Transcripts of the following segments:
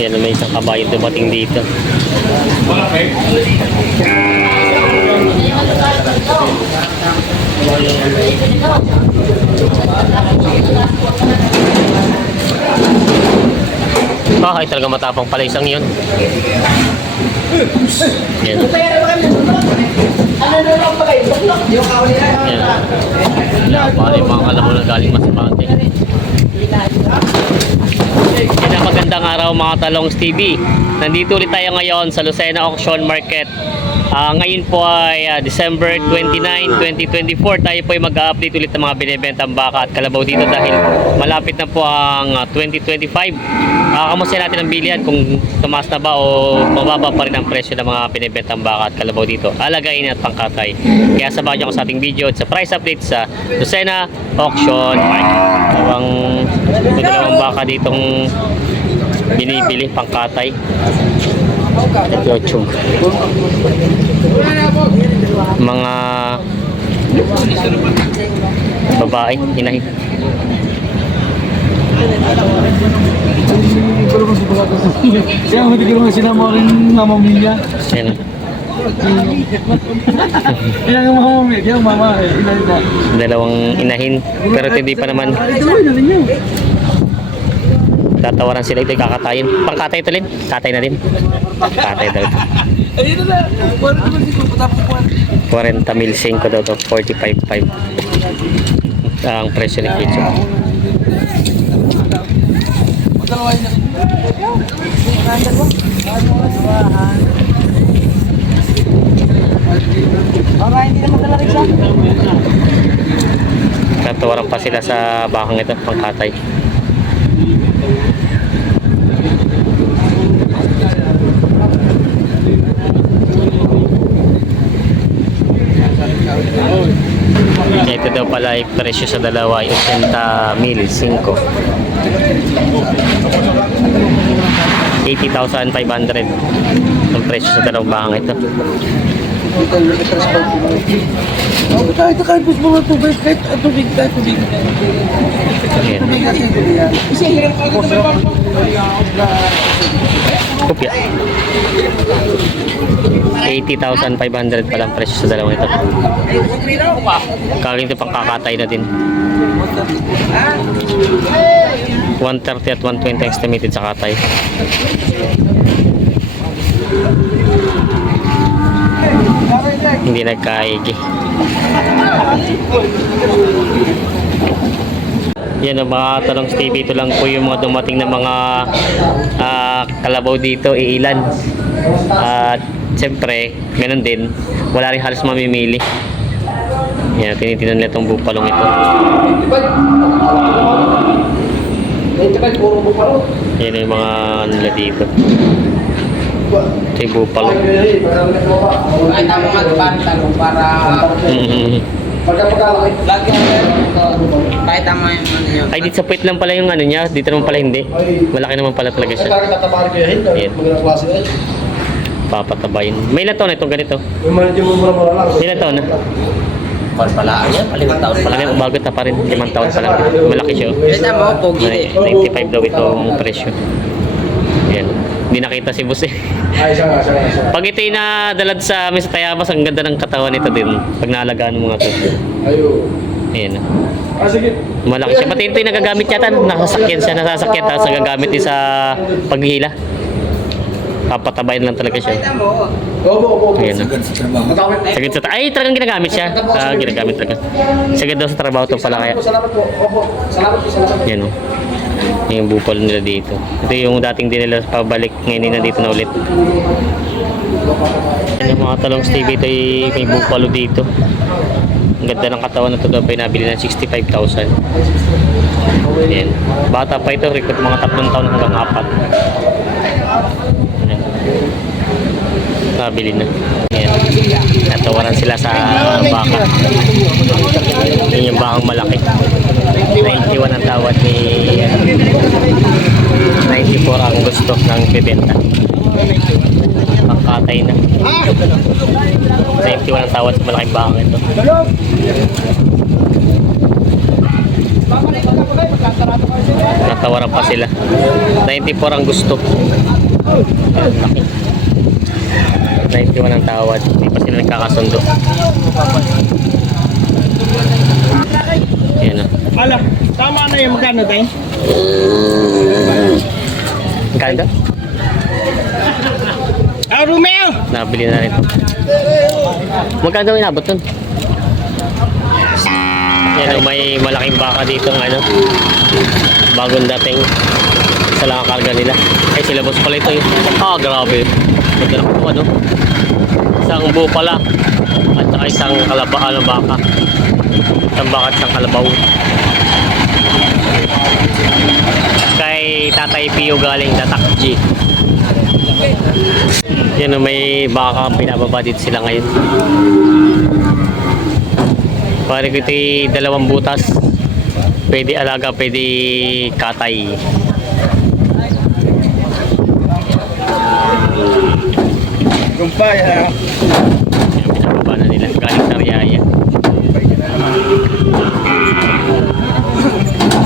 Yan, may isang kabayo dumating dito. Ay talaga matapang pala isang yun. Yan. Yan. Pala yung mga alam mo na galing Masbate. Yan ang magandang araw mga Talongs TV. Nandito ulit tayo ngayon sa Lucena Auction Market. Ngayon po ay December 29, 2024. Tayo po ay mag-update ulit ng mga binibentang baka at kalabaw dito dahil malapit na po ang 2025. Kamusta natin ang bilihan kung tumaas na ba o mababa pa rin ang presyo ng mga binibentang baka at kalabaw dito. Alagayin at pangkatay. Kaya sabahan niyo ako sa ating video at sa price update sa Lucena Auction Market. May dalawang baka ditong binibili pangkatay. Yochong mga babae inahin. Siya hindi ko naman sinama rin mamamilya. Yan. Ilang ang mamamilya, mama, ilan ba? Dalawang inahin pero hindi pa naman tatawaran sila. Ito kakatayin. Pangkatay ito rin. Katay na din. Katay daw ito. 40,005 daw ito. 45,500 ang presyo ni Kitso. Tatawaran pa sila sa bakang ito. Pangkatay. Ito daw pala ay presyo sa dalawa ay 80,005. 80,500 ang presyo sa dalawang bahang ito. Kahit kalbos mga tubig, kahit tubig. Ayan. Kopya. 80,500 pala ang presyo sa dalawang ito. Kaling ito pang kakatay na din. 130 at 120 estimated sa katay. Hindi nagkaigi. Yan ang mga Talongs TV. Ito lang po yung mga dumating na mga kalabaw dito, iilan. At siyempre, ganun din, wala rin halos mamimili. Yan, tinitinan nila itong bupalong ito. Yan yung mga nila dito. Ito yung bupalong. Kahit ang mga talong para kahit ang mga ay dito sa puwit lang pala yung ano niya. Dito naman pala hindi. Malaki naman pala talaga siya. Yan. Papatabayin. May ilang taon na itong ganito? May ilang taon na? pala yan, palimang taon pala. Ano, bagot na pa rin, 5 taon pa lang. Malaki siya. Kita mo, pogi. 95 daw itong presyo. Yan. Hindi nakita si boss eh. Pag ito yung nadalad sa amin sa Tayabas, ang ganda ng katawan nito din. Pag naalagaan mo nga ito. Ayan. Malaki siya. Pati ito yung nagagamit yata. Nasasakyan siya. Tapos nagagamit din sa paghihila. Papatabayin lang talaga siya. Ayan. Sagad sa ay, talagang ginagamit siya. Ginagamit talaga. Sagad daw sa trabaho ito pala kaya. Yan o. Yung bupalo nila dito. Ito yung dating din nila pabalik. Ngayon nandito na ulit. Yan yung mga Talongs TV. Ito may bupalo dito. Ang ganda ng katawan na ito daw pa nabili ng 65,000. Yan. Bata pa ito. Record mga 3 taon hanggang 4. Yan. Nabili na. Yan. Natawaran sila sa baka. Yan yung bakang malaki. 91 ang tawad ni 94 ang gusto ng bibenta. Pangkatay na. 91 ang tawad sa malaking bakang ito. Natawaran pa sila. 94 ang gusto. Ayan, laki. 91 ang tawad. Hindi pa sila nagkakasundo. Ayan o. Ala, tama na yung magkano tayo? Magkano daw? Ah, Romeo! Nabili na rin. Magkano daw inabot nun? Yan o, may malaking baka dito ng ano. Bagong dating sa lang ang karga nila. Ay, sila boss pala ito eh. Ah, grabe. Ganda na kutuwa, no? Isang buo pala. At saka isang baka. Isang baka at isang kalabaw. Kay Tatay Pio galing Tatak G. Yan o, may baka pinababa dito sila ngayon. Pare ko ito'y 2 butas. Pwede alaga, pwede katay. Kumpay, ha? Yan, pinababa na nila. Galing sa Riyaya.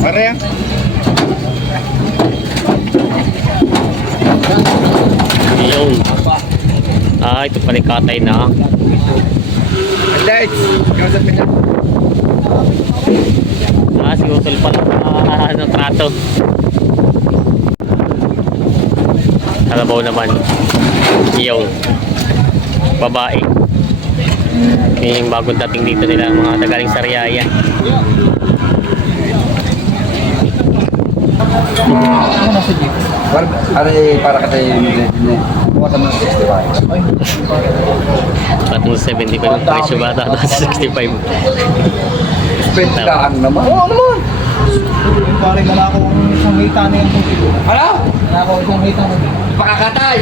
Pare, ha? Yun. Ah, ito pala yung katay na. Lights! Yung sa pinag... Ah, si Utol pala ano, trato. Kalabaw naman. Yun. Babae. Yung bagong dating dito nila, mga tagaling sa Riyaya. Para ka tayo mga sa mga 65. Patong 75 yung presyo bata sa 65. Pwede ka naman. Oo naman. Pare, wala akong isang hita na yung kilo. Ano? Wala akong isang hita na yung Pakakatay.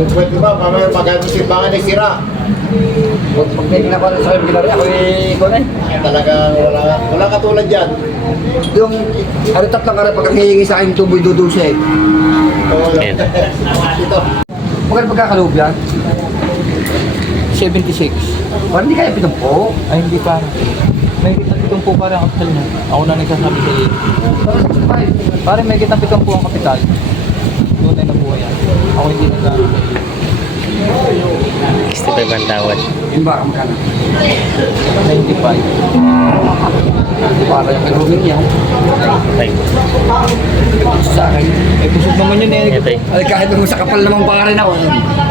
Pwede ba? Mamaya magandang simbangan ay sira. Pag may ginagawa sa akin, ginari ako eh. Talagang wala katulad dyan. Yung ano tatlong araw pag hihingi sa akin tuboy dudulse. Ayan. Ito. Magkano pagkakaloob yan? 76. Parang hindi kaya 70 po. Ay, hindi pa. May kitang 7 po pare ang kapital niya. Ako na nagsasabi sa iyo. Pare, may kitang 7 po ang kapital. Tunay na buhay yan. Ako hindi nagsasabi sa iyo. 65 ang tawad. Yung baka magkano? 95. Para yung kalubin niya. Tay. Sa akin. Ay, busog naman yun eh. Ito eh. Ay kahit naman sa kapal namang baka rin ako.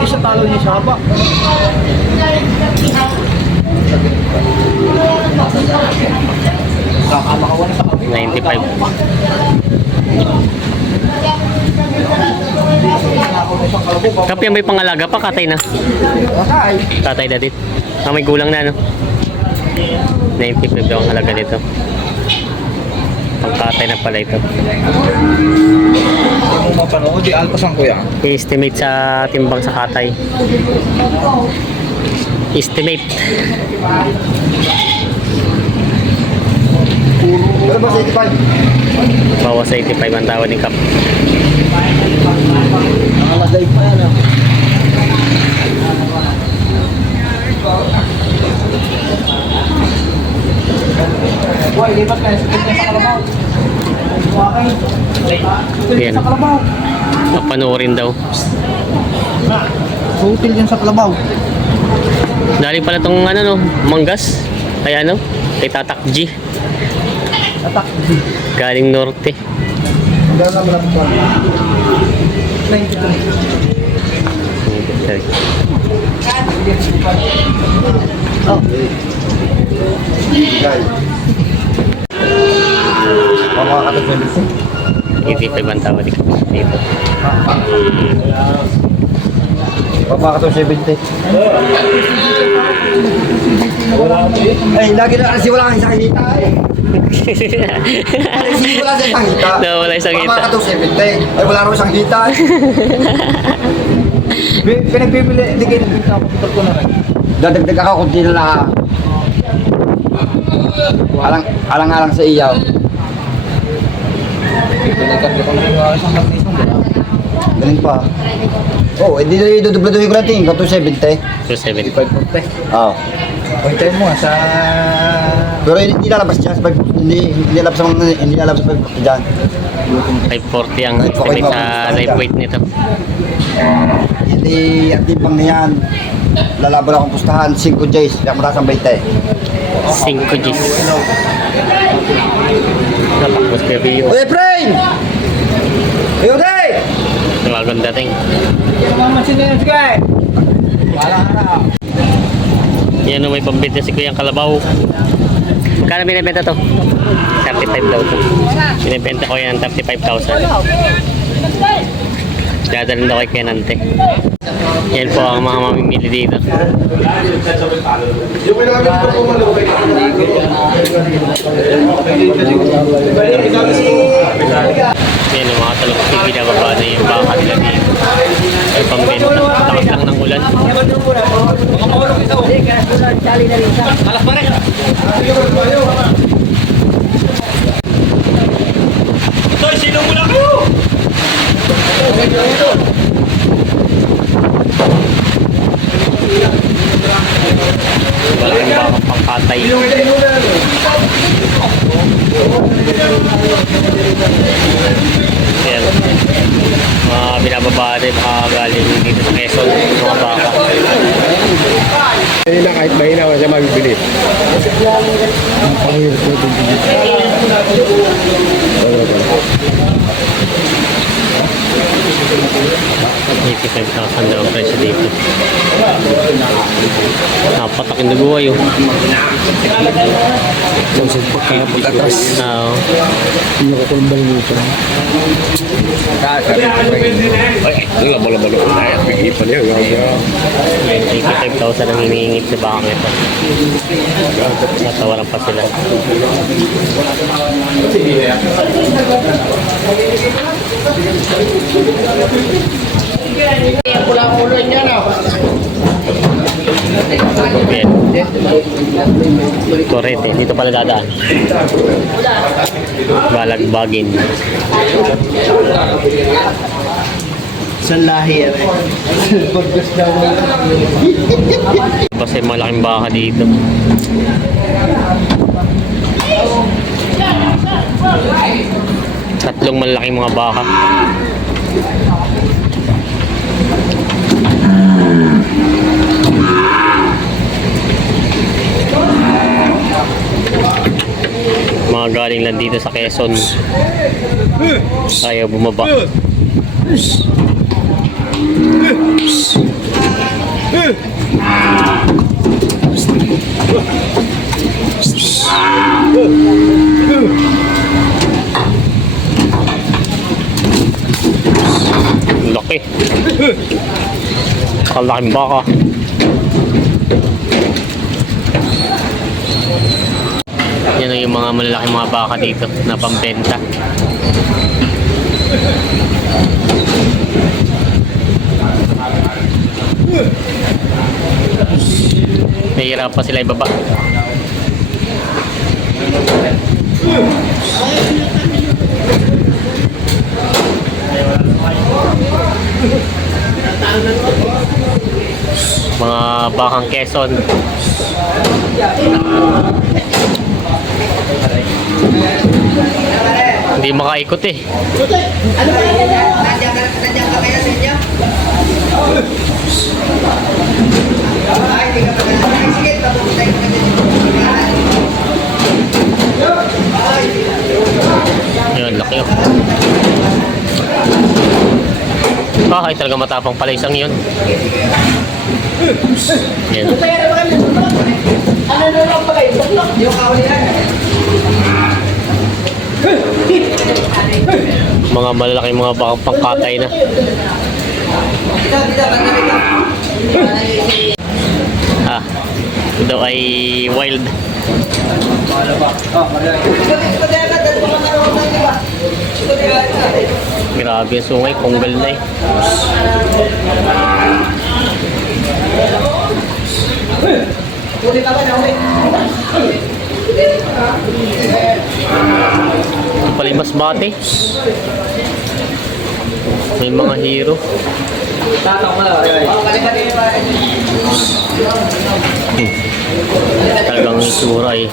Isa talo niya sa haba. Kakamakawan sa kami. 95. Kapya may pangalaga pa, katay na. Ay. Tatay dati. Ah, may gulang na, no? 95 daw ang halaga nito. Pangkatay na pala ito. Hindi mo mapanood, di alpasan ko yan. I-estimate sa timbang sa katay. Estimate. Pero ba sa 85? Bawas sa 85 ang tawad ni Kap. Nakalagay pa yan ah. Boy, lipat ka. Sakit niya sa kalabaw. Yan. Sa kalabaw. Mapanoorin daw. Hotel yan sa kalabaw. Dali pala tong ano, no? Manggas. Kaya ano? Kay Tatak G. Atak. Galing Norte. Meron na lang po. 93. Oh. Guys. Makakatag na dito. 85 ang tawad ni Kap dito. Makakatag 70. Ay, lagi na kasi wala kang isang hita eh. Kasi wala sa isang hita. Wala isang hita. Makakatag 70. Ay, wala rin isang hita eh. Pinagbibili, hindi kayo nagbibili ako. Putal ko na rin. Dadagdag ako kung di na lang. Alang-alang sa iyaw. Bibilikan ko na rin yung isang magnisong. Ganun pa. Oh, hindi na idudubladuhin ko natin. Kato 70. 270. 540. Oo. Puntahin mo nga sa... Pero hindi lalabas dyan sa hindi lalabas sa 540 dyan. 540 ang Kahit estimate okay, sa okay. live weight nito. Hindi at timbang na yan. Lalaban akong pustahan 5 J's, kaya mataas ang 20. 5 Gs. Natakbos kay Rio. Uy, Efrain! Uy, Uday! Bagong dating. Yan o, may pambenta si Kuyang Kalabaw. Magkano binibenta to? 35 daw to. Binibenta ko yan 35,000. Dadalhin daw kay Kenante. Yan po ang mga mamimili dito. Yan yung mga talong pinababa na yung baka nila dito. Ay pambenta. Lakas lang ng ulan. Walang bakang pangkatay. Ayan. Mga binababa rin makagaling dito sa Quezon. Mga baka. Kanina kahit mahina ko siya mabibili. Ang pangirap na ito. 85,000 daw ang presyo dito. Napatakin na buhay oh. Sasad pa kaya pagkatras. Oo. Hindi ako kumbang nito. Ay, labo-labo ko na yan. Pag-ipan niya. 85,000 ang hinihingit sa baka ito. Natawaran pa sila. Ayan. Torete, dito pala dadaan. Balagbagin. Saan lahi yan eh? Kasi malaking baka dito. Tatlong malaking mga baka. Mga galing lang dito sa Quezon. Ayaw bumaba. Laki. Kalaking baka. Yan ang yung mga malalaking mga baka dito na pambenta. Nahihirap pa sila ibaba. Mga bakang Quezon. Hindi makaikot eh. Ayun, laki oh. Ay, talaga matapang pala isang yun. Yan. Mga malalaking mga bakang pangkatay na. Ah, ito daw ay wild. Grabe yung sungay, konggal na eh. Ito pala yung masbate. May mga hero. Talagang itsura eh.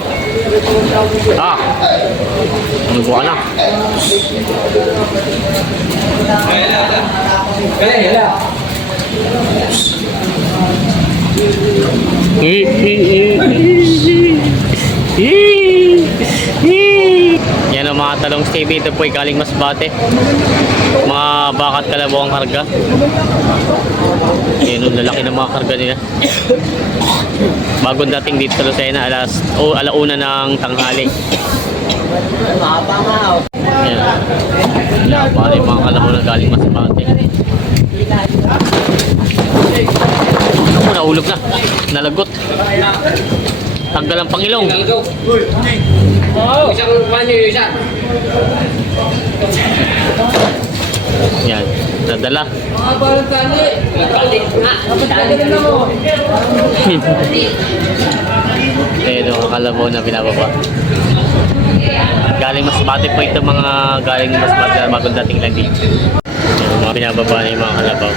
Ah! Magbuka na. Yan ang mga talong Stevie. Ito po ay galing Masbate. Mga bakat kalabaw ang karga. Yan ang lalaki ng mga karga nila. Bagong dating dito sa Lucena, alauna ng tanghali. Yan. Napaka yung mga kalabaw na galing Masbate. Ako, nahulog na. Nalagot. Tanggal ang pangilong. Yan, nadala. Ayun ang kalabaw na binababa. Galing Masbate po ito, mga galing Masbate na bagong dating lang dito. Yung mga binababa na yung mga kalabaw.